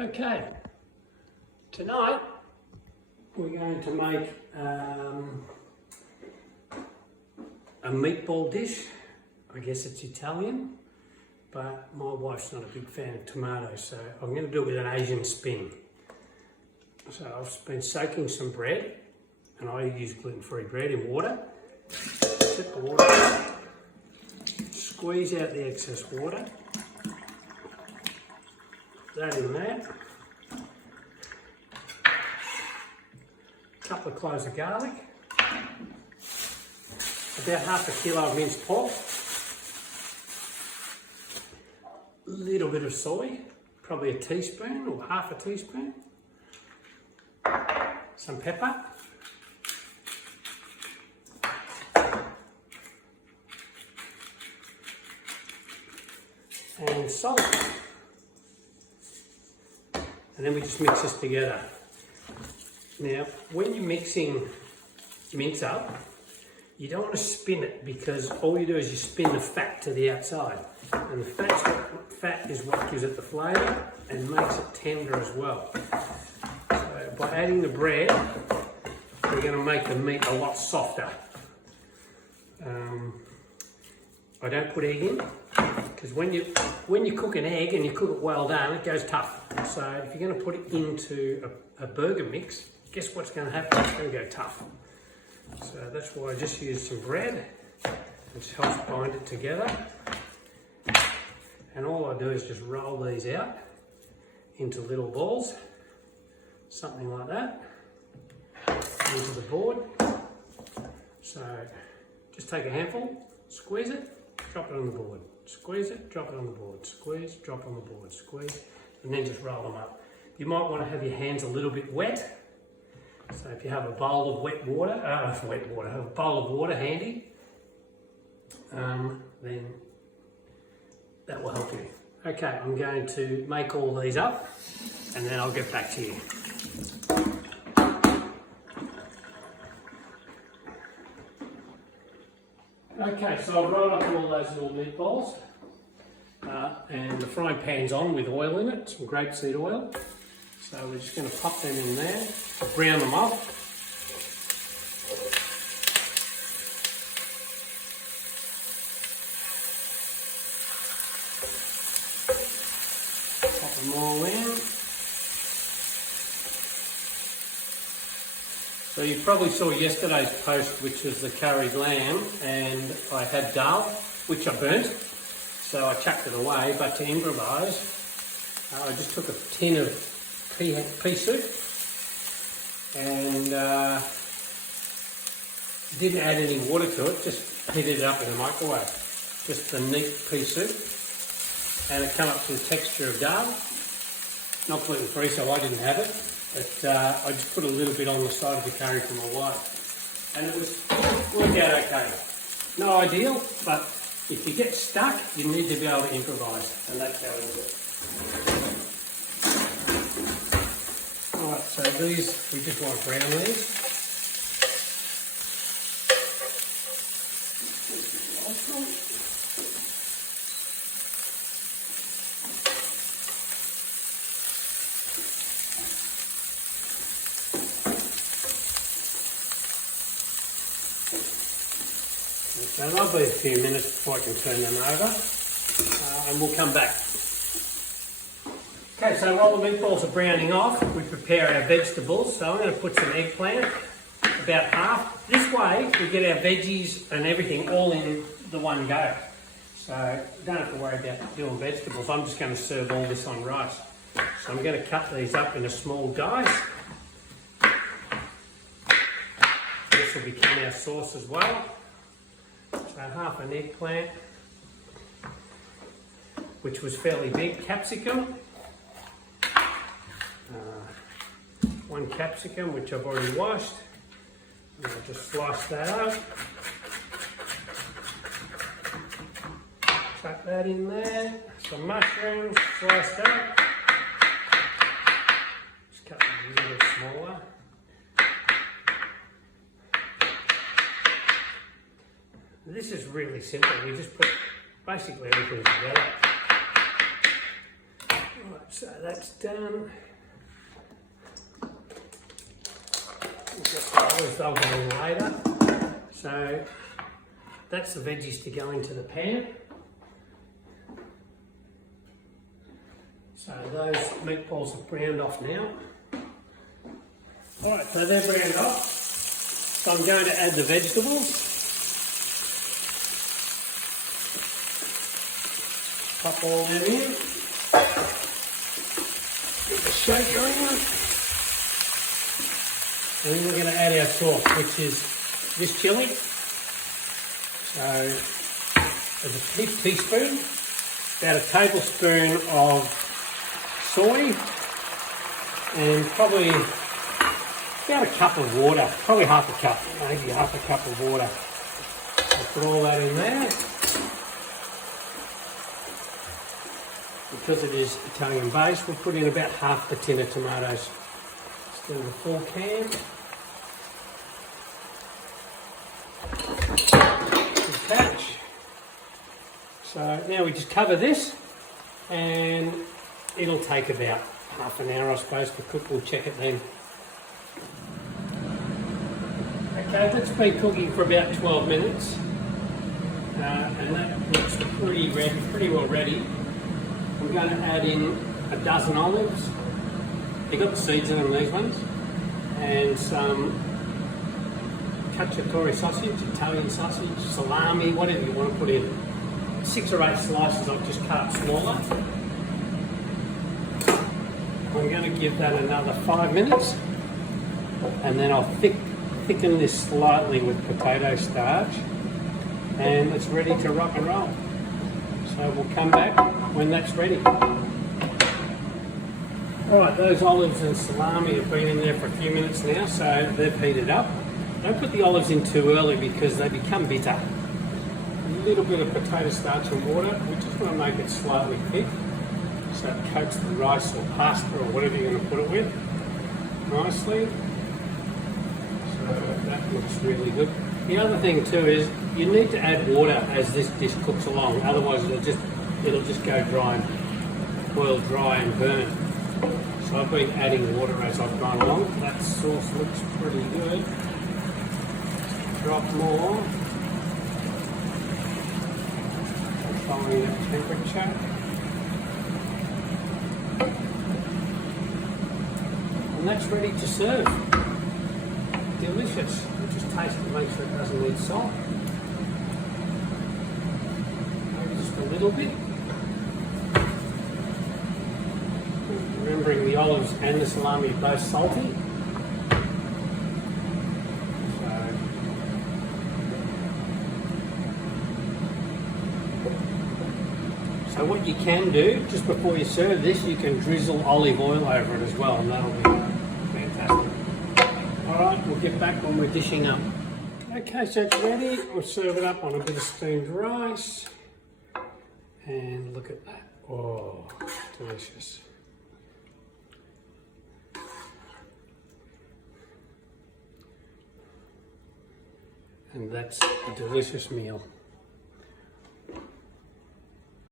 Okay, tonight we're going to make a meatball dish. I guess it's Italian, but my wife's not a big fan of tomatoes, so I'm going to do it with an Asian spin. So I've been soaking some bread, and I use gluten-free bread in water. Set the water on, squeeze out the excess water. That in there. A couple of cloves of garlic. About half a kilo of minced pork. A little bit of soy, probably a teaspoon or half a teaspoon. Some pepper. And salt. And then we just mix this together. Now, when you're mixing mince up, you don't want to spin it because all you do is you spin the fat to the outside. And the fat is what gives it the flavour and makes it tender as well. So by adding the bread, we're going to make the meat a lot softer. I don't put egg in because when you cook an egg and you cook it well done, it goes tough. So if you're going to put it into a burger mix, guess what's going to happen? It's going to go tough. So that's why I just use some bread, which helps bind it together. And all I do is just roll these out into little balls, something like that, into the board. So just take a handful, squeeze it, drop it on the board. Squeeze it, drop it on the board. Squeeze, drop on the board. Squeeze, and then just roll them up. You might want to have your hands a little bit wet. So if you have a bowl of a bowl of water handy, then that will help you. Okay, I'm going to make all these up, and then I'll get back to you. Okay, so I've rolled up all those little meatballs, and the frying pan's on with oil in it, some grapeseed oil. So we're just going to pop them in there, brown them up. Pop them all in. So you probably saw yesterday's post, which was the curried lamb, and I had dal, which I burnt, so I chucked it away. But to improvise, I just took a tin of pea soup and didn't add any water to it, just heated it up in the microwave. Just the neat pea soup, and it came up to the texture of dal. Not gluten free, so I didn't have it. But I just put a little bit on the side of the curry for my wife. And it worked out okay. No ideal, but if you get stuck, you need to be able to improvise. And that's how we do it. Alright, so these, we just want to brown these. So that'll be a few minutes before I can turn them over, and we'll come back. Okay, so while the meatballs are browning off, we prepare our vegetables. So I'm going to put some eggplant, about half. This way we get our veggies and everything all in the one go. So you don't have to worry about doing vegetables. I'm just going to serve all this on rice. So I'm going to cut these up into small dice. This will become our sauce as well. So half an eggplant, which was fairly big, capsicum, one capsicum which I've already washed, and I'll just slice that up, chuck that in there, some mushrooms sliced up, just cut them a little bit smaller. This is really simple. We just put basically everything together. Right, so that's done. We'll get the olives, they'll go in later. So that's the veggies to go into the pan. So those meatballs are browned off now. Alright, so they're browned off. So I'm going to add the vegetables. Pop all them in. Get the shaker in. And then we're going to add our sauce, which is this chilli. So there's a big teaspoon, about a tablespoon of soy, and probably about a cup of water, probably half a cup, maybe half a cup of water. I'll put all that in there. Because it is Italian based, we'll put in about half the tin of tomatoes. Instead of the full can. Good catch. So now we just cover this, and it'll take about half an hour, I suppose, to cook. We'll check it then. Okay, that's been cooking for about 12 minutes, and that looks pretty well ready. We're going to add in a dozen olives. They've got the seeds in them, these ones, and some cacciatore sausage, Italian sausage, salami, whatever you want to put in. 6 or 8 slices I've just cut smaller. I'm going to give that another 5 minutes, and then I'll thicken this slightly with potato starch, and it's ready to rock and roll. So we'll come back when that's ready. Alright, those olives and salami have been in there for a few minutes now, so they've heated up. Don't put the olives in too early because they become bitter. A little bit of potato starch and water. We just want to make it slightly thick, so it coats the rice or pasta or whatever you're going to put it with nicely. So that looks really good. The other thing too is you need to add water as this dish cooks along, otherwise it'll just go dry and boil dry and burn. So I've been adding water as I've gone along. That sauce looks pretty good. Drop more. Following that temperature. And that's ready to serve. Delicious. Just taste it, make sure it doesn't need salt. Maybe just a little bit. Remembering the olives and the salami are both salty. So what you can do, just before you serve this, you can drizzle olive oil over it as well, and that'll be fantastic. Alright, we'll get back when we're dishing up. Okay, so it's ready. We'll serve it up on a bit of steamed rice. And look at that. Oh, delicious. And that's a delicious meal.